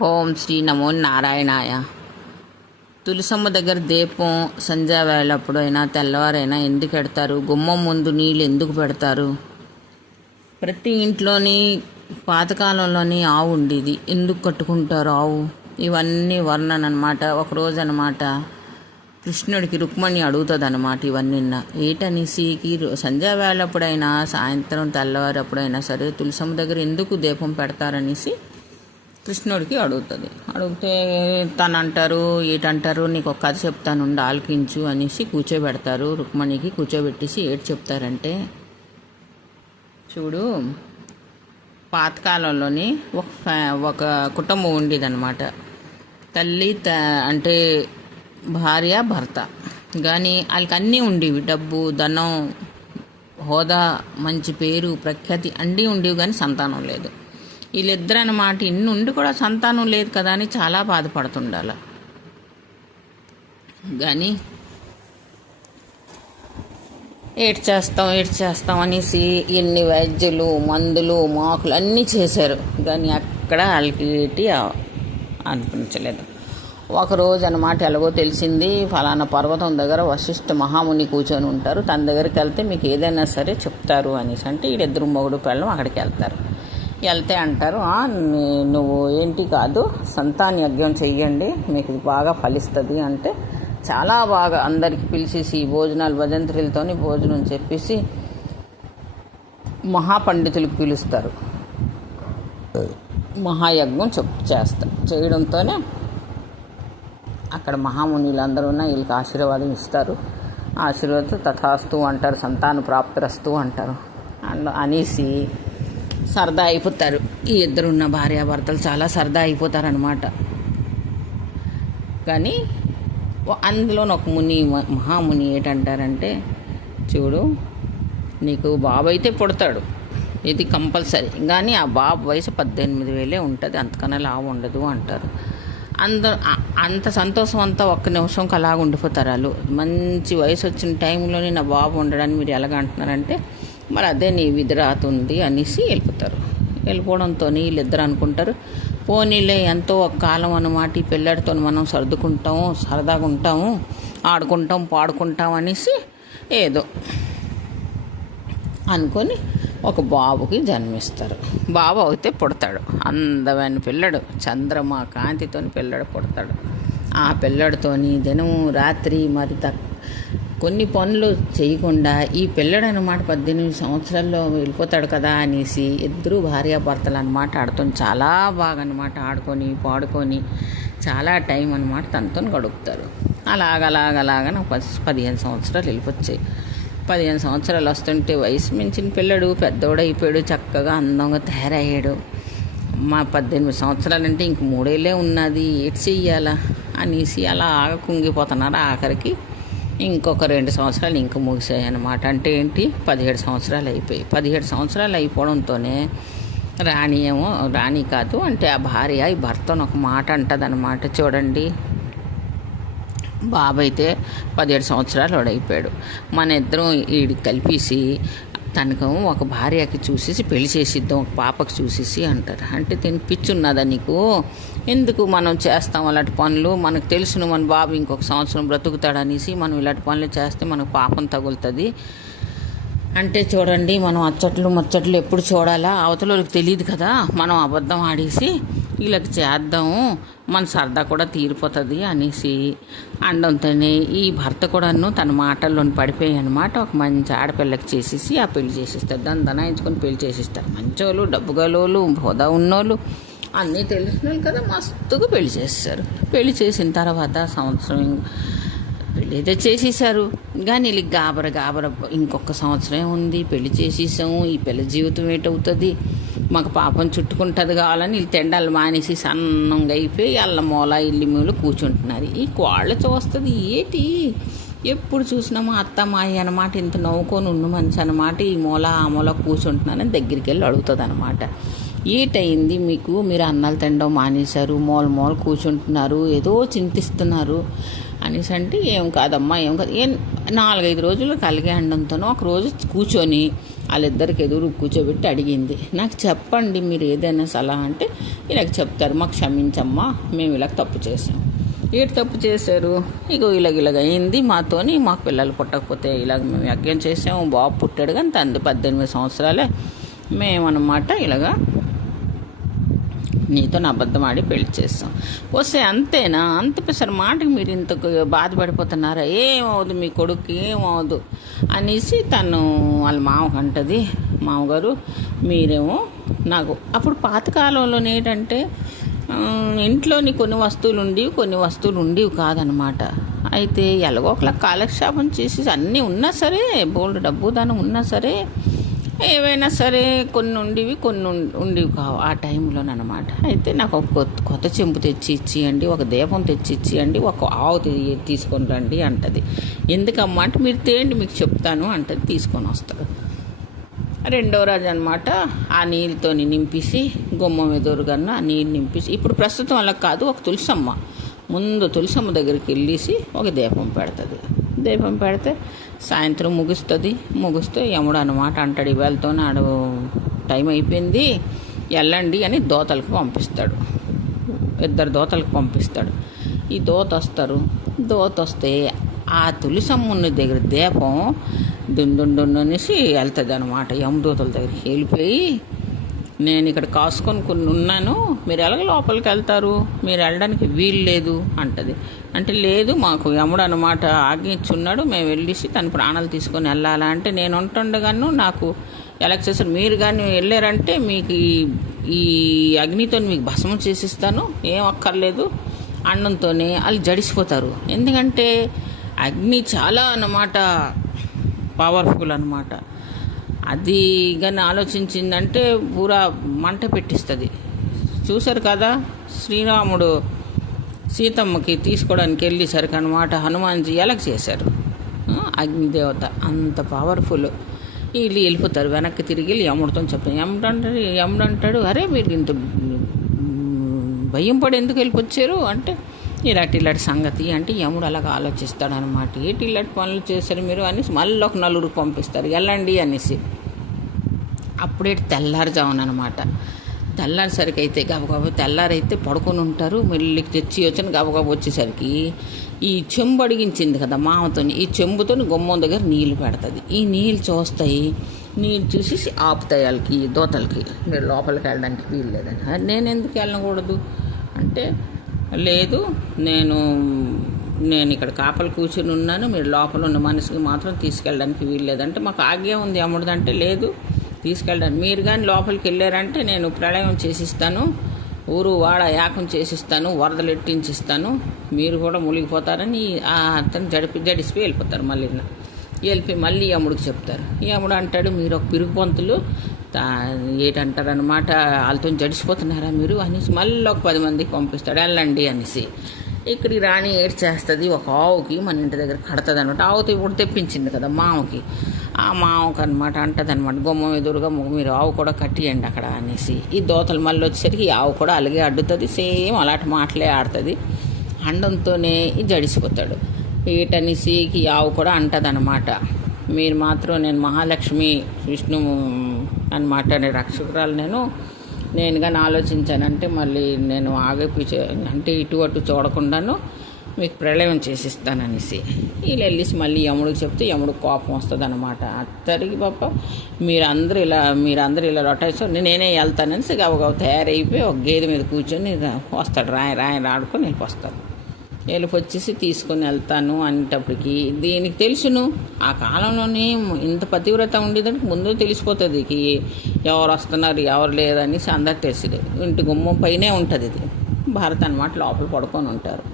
ఓం శ్రీ నమో నారాయణాయ. తులసమ్మ దగ్గర దీపం సంధ్యావేళప్పుడైనా తెల్లవారైనా ఎందుకు పెడతారు? గుమ్మం ముందు నీళ్ళు ఎందుకు పెడతారు? ప్రతి ఇంట్లోని పాతకాలంలోని ఆవు ఉండేది. ఎందుకు కట్టుకుంటారు ఆవు? ఇవన్నీ వర్ణన అనమాట. ఒకరోజు అనమాట కృష్ణుడికి రుక్మణి అడుగుతుంది అనమాట ఇవన్నీ. ఏటనేసి సంధ్యావేళప్పుడైనా సాయంత్రం తెల్లవారప్పుడైనా సరే తులసమ్మ దగ్గర ఎందుకు దీపం పెడతారనేసి కృష్ణుడికి అడుగుతుంది. అడిగితే తను అంటారు, ఏటంటారు, నీకు ఒక కథ చెప్తాను ఆలకించు అనేసి కూర్చోబెడతారు. రుక్మణికి కూర్చోబెట్టేసి ఏటి చెప్తారంటే, చూడు, పాతకాలంలోని ఒక కుటుంబం ఉండేదన్నమాట. తల్లి అంటే భార్య భర్త, కానీ వాళ్ళకి అన్నీ ఉండేవి. డబ్బు, ధనం, హోదా, మంచి పేరు, ప్రఖ్యాతి అన్నీ ఉండేవి, కానీ సంతానం లేదు. వీళ్ళిద్దరు అన్నమాట ఇన్ని ఉండి కూడా సంతానం లేదు కదా అని చాలా బాధపడుతుండాల. కానీ ఏడు చేస్తాం అనేసి ఎన్ని వైద్యులు, మందులు, మాకులు అన్నీ చేశారు, కానీ అక్కడ వాళ్ళకి ఏటి అనిపించలేదు. ఒకరోజు అన్నమాట ఎలాగో తెలిసింది, ఫలానా పర్వతం దగ్గర వశిష్ఠ మహాముని కూర్చొని ఉంటారు, తన దగ్గరికి వెళ్తే మీకు ఏదైనా సరే చెప్తారు అనేసి అంటే వీళ్ళిద్దరు మొగుడు పిల్లలు అక్కడికి వెళ్తే అంటారు, నువ్వు ఏంటి కాదు, సంతాన యజ్ఞం చెయ్యండి, మీకు బాగా ఫలిస్తుంది అంటే చాలా బాగా అందరికి పిలిచేసి భోజనాలు భజంత్రులతో భోజనం చెప్పేసి మహాపండితులకు పిలుస్తారు. మహాయజ్ఞం చేయడంతోనే అక్కడ మహామునులందరూ వీళ్ళకి ఆశీర్వాదం ఇస్తారు. ఆశీర్వాదం తథాస్తు అంటారు, సంతాన ప్రాప్తిరస్తు అంటారు. అనేసి సరదా అయిపోతారు. ఈ ఇద్దరున్న భార్యాభర్తలు చాలా సరదా అయిపోతారనమాట. కానీ అందులో ఒక మహాముని ఏంటంటారంటే, చూడు, నీకు బాబు అయితే పుడతాడు, ఇది కంపల్సరీ, కానీ ఆ బాబు వయసు 18,000 ఉంటుంది, అంతకన్నా లావు ఉండదు అంటారు. అంత సంతోషం అంతా ఒక్క నిమిషంకి అలాగ ఉండిపోతారు వాళ్ళు. మంచి వయసు వచ్చిన టైంలోనే నా బాబు ఉండడానికి మీరు ఎలాగ అంటున్నారంటే, మరి అదే నీ విధిరాతుంది అనేసి వెళ్ళిపోవడంతో వీళ్ళిద్దరు అనుకుంటారు, పోనీలే ఎంతో ఒక కాలం అన్నమాట ఈ పిల్లడితో మనం సర్దుకుంటాము, సరదాగా ఉంటాము, ఆడుకుంటాం, పాడుకుంటాం అనేసి ఏదో అనుకొని ఒక బాబుకి జన్మిస్తారు. బాబు అయితే పుడతాడు, అందమైన పిల్లడు, చంద్రమా కాంతితో పిల్లడు పుడతాడు. ఆ పిల్లడితోని దినము రాత్రి మరి కొన్ని పనులు చేయకుండా ఈ పిల్లడు అనమాట 18 సంవత్సరాల్లో వెళ్ళిపోతాడు కదా అనేసి ఇద్దరు భార్యాభర్తలు అనమాట ఆడుకొని చాలా బాగా అనమాట ఆడుకొని పాడుకొని చాలా టైం అనమాట తనతో గడుపుతారు. అలాగ నాకు 15 సంవత్సరాలు వెళ్ళిపోచ్చాయి. 15 సంవత్సరాలు వస్తుంటే వయసు మించిన పిల్లడు పెద్దోడైపోయాడు, చక్కగా అందంగా తయారయ్యాడు. మా 18 సంవత్సరాలంటే ఇంక 3 ఏళ్ళే ఉన్నది, ఏటి చెయ్యాలా అనేసి అలా కుంగిపోతున్నారు. ఆఖరికి ఇంకొక 2 సంవత్సరాలు ఇంకా ముగిసాయి అన్నమాట. అంటే ఏంటి, 17 సంవత్సరాలు అయిపోయి 17 సంవత్సరాలు అయిపోవడంతోనే రాణి కాదు అంటే ఆ భార్య ఈ భర్తను ఒక మాట అంటుంది అనమాట. చూడండి, బాబు అయితే 17 సంవత్సరాలు వాడైపోయాడు, మన ఇద్దరం వీడికి కలిపేసి తనకు ఒక భార్యకి చూసేసి పెళ్లి చేసిద్దాం, ఒక పాపకు చూసేసి అంటారు. అంటే దీనికి పిచ్చి ఉన్నదా నీకు? ఎందుకు మనం చేస్తాం అలాంటి పనులు? మనకు తెలుసును మన బాబు ఇంకొక సంవత్సరం బ్రతుకుతాడనేసి మనం ఇలాంటి పనులు చేస్తే మనకు పాపం తగులుతుంది. అంటే చూడండి, మనం మచ్చట్లు ఎప్పుడు చూడాలా? అవతలకి తెలియదు కదా, మనం అబద్ధం ఆడేసి వీళ్ళకి చేద్దాము, మన సరదా కూడా తీరిపోతుంది అనేసి అండంతోనే ఈ భర్త కూడాను తన మాటల్లోని పడిపోయి అనమాట ఒక మంచి ఆడపిల్లకి చేసేసి ఆ పెళ్లి చేసిస్తారు. దాన్ని దనాయించుకొని పెళ్లి చేసిస్తారు. మంచోళ్ళు, డబ్బుగలోళ్ళు, హోదా ఉన్నోళ్ళు, అన్నీ తెలిసిన వాళ్ళు కదా, మస్తుగా పెళ్లి చేస్తారు. పెళ్లి చేసిన తర్వాత సంవత్సరం పెళ్ళి అయితే చేసేసారు, కానీ వీళ్ళకి గాబర ఇంకొక సంవత్సరం ఉంది, పెళ్లి చేసేసాము, ఈ పిల్ల జీవితం ఏటవుతుంది, మాకు పాపం చుట్టుకుంటుంది కావాలని వీళ్ళు తిండాలు మానేసి సన్నంగా అయిపోయి వాళ్ళ మూల ఇల్లు మూలు కూర్చుంటున్నారు. ఈ కోళ్ళు చూస్తుంది ఏటి, ఎప్పుడు చూసినామో అత్తమ్మాయి అనమాట, ఇంత నవ్వుకొని ఉన్న మనిషి అనమాట, ఈ మూల ఆ మూల కూర్చుంటున్నానని దగ్గరికి వెళ్ళి అడుగుతుంది అనమాట. ఏటయింది మీకు, మీరు అన్నాలు తినడం మానేశారు, మూల కూర్చుంటున్నారు, ఏదో చింతిస్తున్నారు అనేసి అంటే, ఏం కాదమ్మా, ఏం కాదు, 4-5 రోజులు కలిగే అండంతోనో ఒక రోజు కూర్చొని వాళ్ళిద్దరికి ఎదురు కూర్చోబెట్టి అడిగింది, నాకు చెప్పండి మీరు ఏదైనా సలహా అంటే ఇలాగ చెప్తారు, మాకు క్షమించమ్మా, మేము ఇలాగ తప్పు చేసాం. ఏడు తప్పు చేశారు, ఇలాగ అయింది మాతోని, మాకు పిల్లలు పుట్టకపోతే ఇలాగ మేము యజ్ఞం చేసాము, బాబు పుట్టాడు కానీ 18 సంవత్సరాలే, మేమన్నమాట ఇలాగా నీతో అబద్ధం ఆడి పెళ్లి చేస్తాం. వస్తే అంతేనా, అంత పెసరు మాటకి మీరు ఇంత బాధపడిపోతున్నారా, ఏమవుదు మీ కొడుకు ఏమవుదు అనేసి తను వాళ్ళ మామకు అంటది. మామగారు మీరేమో నాకు అప్పుడు పాతకాలంలో ఏంటంటే ఇంట్లోని కొన్ని వస్తువులు ఉండేవి కాదనమాట. అయితే ఎలాగో ఒకలా కాలక్షేపం చేసి అన్నీ ఉన్నా సరే, బోల్డ్ డబ్బు దానం ఉన్నా సరే, ఏవైనా సరే కొన్ని ఉండేవి కావు ఆ టైంలోనమాట. అయితే నాకు ఒక కొత్త చెంబు తెచ్చి ఇచ్చేయండి, ఒక దీపం తెచ్చి ఇచ్చేయండి, ఒక ఆవు తీసుకొని రండి అంటది. ఎందుకమ్మా అంటే మీరు తేండి మీకు చెప్తాను అంటది. తీసుకొని వస్తాడు. రెండో రోజు అనమాట ఆ నీళ్ళతో నింపేసి గుమ్మం ఎదురుగన్న ఆ నీళ్ళు నింపేసి, ఇప్పుడు ప్రస్తుతం అలా కాదు, ఒక ముందు తులసమ్మ దగ్గరికి వెళ్ళేసి ఒక దీపం పెడుతుంది. దీపం పెడితే సాయంత్రం ముగిస్తే యముడు అనమాట అంటాడు, ఇవాళతో నాడు టైం అయిపోయింది వెళ్ళండి అని దోతలకు పంపిస్తాడు. 2 దోతలకు పంపిస్తాడు. ఈ దోత వస్తే ఆ తులసమ్ముని దగ్గర దీపం దుందుండు అనేసి వెళ్తుంది అనమాట. యమదూతల దగ్గరికి వెళ్ళిపోయి, నేను ఇక్కడ కాసుకొని ఉన్నాను, మీరు ఎలాగ లోపలికి వెళ్తారు, మీరు వెళ్ళడానికి వీలు లేదు అంటది. అంటే లేదు, మాకు యముడు అనమాట ఆజ్ఞించున్నాడు, మేము వెళ్ళేసి తన ప్రాణాలు తీసుకొని వెళ్ళాలా అంటే, నేను ఉంటుండగాను నాకు ఎలా చేశారు, మీరు కానీ వెళ్ళారంటే మీకు ఈ అగ్నితో మీకు భస్మం చేసిస్తాను, ఏం అక్కర్లేదు అన్నంతోనే వాళ్ళు జడిసిపోతారు. ఎందుకంటే అగ్ని చాలా అన్నమాట పవర్ఫుల్ అనమాట. అది కానీ ఆలోచించిందంటే పూరా మంట పెట్టిస్తుంది. చూశారు కదా శ్రీరాముడు సీతమ్మకి తీసుకోవడానికి వెళ్ళేసరికి అనమాట హనుమాన్జీ ఎలాగ చేశారు. అగ్నిదేవత అంత పవర్ఫుల్. వీళ్ళు వెళ్ళిపోతారు, వెనక్కి తిరిగి యముడితో చెప్తారు. యముడు అంటాడు, అరే మీరు ఇంత భయం పడి ఎందుకు వెళ్ళిపోచ్చారు అంటే, ఇలాంటి సంగతి అంటే యముడు అలాగ ఆలోచిస్తాడు అనమాట. ఇలాంటి పనులు చేశారు మీరు అనేసి మళ్ళీ ఒక 4 పంపిస్తారు, వెళ్ళండి అనేసి. అప్పుడే తెల్లారుజామునమాట. తెల్లారిసరికి అయితే గబగబా తెల్లారైతే పడుకొని ఉంటారు. మెల్లికి తెచ్చి వచ్చిన గబగబా వచ్చేసరికి ఈ చెంబు అడిగించింది కదా మామతో, ఈ చెంబుతో గుమ్మం దగ్గర నీళ్ళు పెడుతుంది. ఈ నీళ్ళు చూస్తాయి, నీళ్ళు చూసి ఆపుతాయి వాళ్ళకి, దోతలకి, మీరు లోపలికి వెళ్ళడానికి వీలు లేదని. నేను ఎందుకు వెళ్ళకూడదు అంటే, లేదు నేను ఇక్కడ కాపలు కూర్చుని ఉన్నాను, మీరు లోపల ఉన్న మనిషికి మాత్రం తీసుకెళ్ళడానికి వీలు లేదంటే, మాకు ఆజ్ఞ ఉంది అమ్ముడుదంటే లేదు తీసుకెళ్ళడానికి, మీరు కానీ లోపలికి వెళ్ళారంటే నేను ప్రళయం చేసిస్తాను, ఊరు వాడ యాకం చేసిస్తాను, వరదలు ఎట్టించిస్తాను, మీరు కూడా మునిగిపోతారని అతను జడిసిపోయి వెళ్ళిపోతారు. మళ్ళీ యముడికి చెప్తారు. యముడు అంటాడు, మీరు ఒక పిరుగు పంతులు ఏంటంటారనమాట, వాళ్ళతో జడిసిపోతున్నారా మీరు అనేసి మళ్ళీ ఒక 10 మందికి పంపిస్తాడు, వెళ్ళండి అనేసి. ఇక్కడికి రాణి ఏడ్చేస్తుంది. ఒక ఆవుకి మన ఇంటి దగ్గర కడుతుంది అనమాట. ఆవుతో ఇప్పుడు తెప్పించింది కదా మామకి, ఆ మామకి అనమాట అంటది అనమాట, గుమ్మం ఎదురుగా మీరు ఆవు కూడా కట్టియండి అక్కడ అనేసి. ఈ దోతలు మళ్ళీ వచ్చేసరికి ఈ ఆవు కూడా అలాగే అడ్డుతుంది, సేమ్ అలాంటి మాటలే ఆడుతుంది. అండంతోనే జడిసిపోతాడు. వీటనేసి ఈ ఆవు కూడా అంటది అనమాట, మీరు మాత్రం నేను మహాలక్ష్మి విష్ణు అనమాట, రక్షకురాలు నేను కానీ ఆలోచించానంటే మళ్ళీ నేను ఆగిపించే అంటే ఇటు అటు చూడకుండాను మీకు ప్రళయం చేసిస్తాననేసి వీళ్ళు వెళ్ళేసి మళ్ళీ యముడికి చెప్తే యముడికి కోపం వస్తుంది అనమాట. అత్తరికి పాప మీరందరూ ఇలా రొట్టేసారు, నేనే వెళ్తాననేసి గబగబ తయారైపోయి ఒక గేదె మీద కూర్చొని వస్తాడు, రాయని ఆడుకొని వెళ్ళిపోస్తాడు. వెళ్ళిపోచ్చేసి తీసుకొని వెళ్తాను అనేటప్పటికి దీనికి తెలుసును, ఆ కాలంలోనే ఇంత పతివ్రత ఉండేదానికి ముందు తెలిసిపోతుంది ఎవరు వస్తున్నారు ఎవరు లేదనేసి అందరు తెలిసింది. ఇంటి గుమ్మం పైనే ఉంటుంది ఇది భారత్ అనమాట. లోపల పడుకొని ఉంటారు,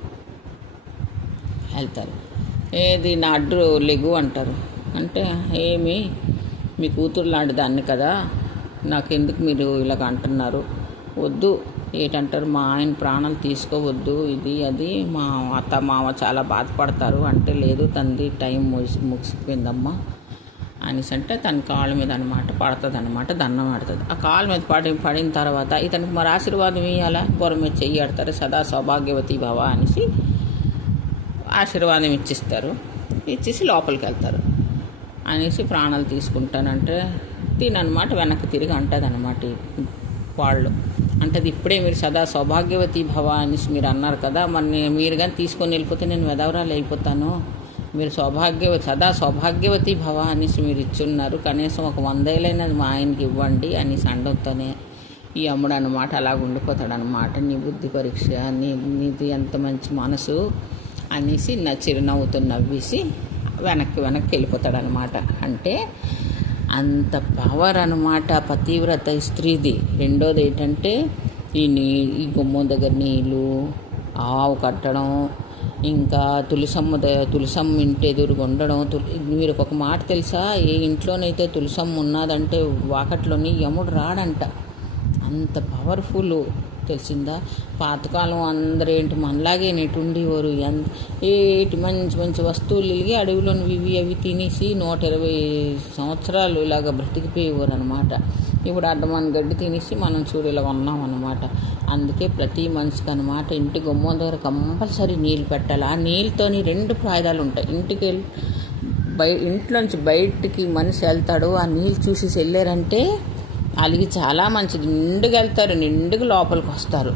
వెళ్తారు. ఏది నా అడ్డు లెగు అంటారు. అంటే ఏమి మీ కూతురు లాంటి దాన్ని కదా, నాకెందుకు మీరు ఇలాగ అంటున్నారు, వద్దు ఏంటంటారు, మా ఆయన ప్రాణాలు తీసుకోవద్దు, ఇది అది మా అత్త మామ చాలా బాధపడతారు అంటే, లేదు తండ్రి టైం ముగిసిపోయిందమ్మా అనేసి అంటే తన కాళ్ళ మీద అనమాట పడుతుంది అనమాట, దండం ఆడుతుంది. ఆ కాళ్ళ మీద పడిన తర్వాత ఇతనికి మరి ఆశీర్వాదం ఇవ్వాలా, బొర మీద చెయ్యి ఆడతారు, సదా సౌభాగ్యవతి భవ అనేసి ఆశీర్వాదం ఇచ్చిస్తారు. ఇచ్చేసి లోపలికి వెళ్తారు. అనేసి ప్రాణాలు తీసుకుంటానంటే అనమాట వెనక్కి తిరిగి అంటుంది అనమాట వాళ్ళు అంటది. ఇప్పుడే మీరు సదా సౌభాగ్యవతి భవ అనేసి మీరు అన్నారు కదా, మరి మీరు కానీ తీసుకొని వెళ్ళిపోతే నేను వెధవరాలు అయిపోతాను, మీరు సదా సౌభాగ్యవతి భవ అనేసి మీరు ఇచ్చున్నారు, కనీసం ఒక 100 ఏళ్ళైనది మా ఆయనకి ఇవ్వండి అనేసి అండంతోనే ఈ అమ్ముడు అనమాట అలాగ ఉండిపోతాడనమాట. నీ బుద్ధి పరీక్ష, నీది ఎంత మంచి మనసు అనేసి నా చిరునవ్వుతో నవ్వేసి వెనక్కి వెళ్ళిపోతాడనమాట. అంటే అంత పవర్ అనమాట పతివ్రత స్త్రీది. రెండోది ఏంటంటే ఈ గుమ్మం దగ్గర నీళ్ళు, ఆవు కట్టడం, ఇంకా తులసమ్మ ఇంటి ఎదురుగా ఉండడం. మీరు ఒక మాట తెలుసా, ఏ ఇంట్లోనైతే తులసమ్మ ఉన్నదంటే వాకట్లోని యముడు రాడంట. అంత పవర్ఫుల్ తెలిసిందా. పాతకాలం అందరూ ఏంటి మనలాగే నెటుండేవారు, ఏటి మంచి మంచి వస్తువులు ఇలిగి అడవిలోని అవి తినేసి 120 సంవత్సరాలు ఇలాగ బ్రతికిపోయేవారు అనమాట. ఇప్పుడు అడ్డమని గడ్డి తినేసి మనం చూడు ఇలా ఉన్నాం అనమాట. అందుకే ప్రతి మనిషికి అనమాట ఇంటి గుమ్మం దగ్గర కంపల్సరీ నీళ్ళు పెట్టాలి. ఆ నీళ్ళతోని 2 ఫాయిదాలు ఉంటాయి. ఇంట్లోంచి బయటికి మనిషి వెళ్తాడు, ఆ నీళ్ళు చూసి వెళ్ళారంటే వాళ్ళకి చాలా మంచిది, నిండుగా వెళ్తారు, నిండుగా లోపలికి వస్తారు.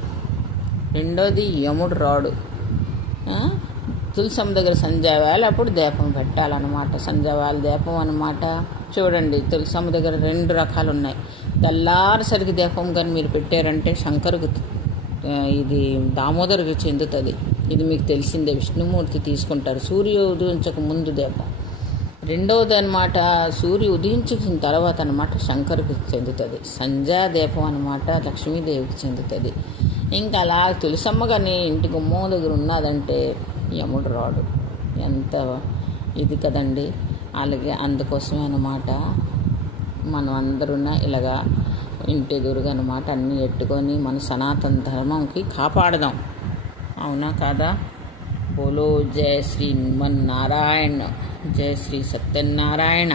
రెండోది యముడు రాడు. తులసమ్మ దగ్గర సంధ్యావేళ అప్పుడు దీపం పెట్టాలన్నమాట. సంధ్యావేళ దీపం అనమాట. చూడండి, తులసమ్మ దగ్గర 2 రకాలు ఉన్నాయి. తెల్లారిసరికి దీపం కానీ మీరు పెట్టారంటే శంకరుకు, ఇది దామోదరుకి చెందుతుంది. ఇది మీకు తెలిసిందే, విష్ణుమూర్తి తీసుకుంటారు. సూర్య ఉదయించక ముందు దీపం. రెండవది అనమాట సూర్య ఉదయించిన తర్వాత అనమాట శంకరుకి చెందుతుంది. సంధ్యాదీపం అనమాట లక్ష్మీదేవికి చెందుతుంది. ఇంకా అలా తులసమ్మ కానీ ఇంటి గుమ్మం దగ్గర ఉన్నదంటే యముడు రాడు. ఎంత ఇది కదండి. అలాగే అందుకోసమే అనమాట మనం అందరూ ఇలాగా ఇంటి ఎదురుగా అనమాట అన్నీ ఎట్టుకొని మన సనాతన ధర్మంకి కాపాడదాం. అవునా కాదా? बोलो जय श्री मन नारायण, जय श्री सत्यनारायण।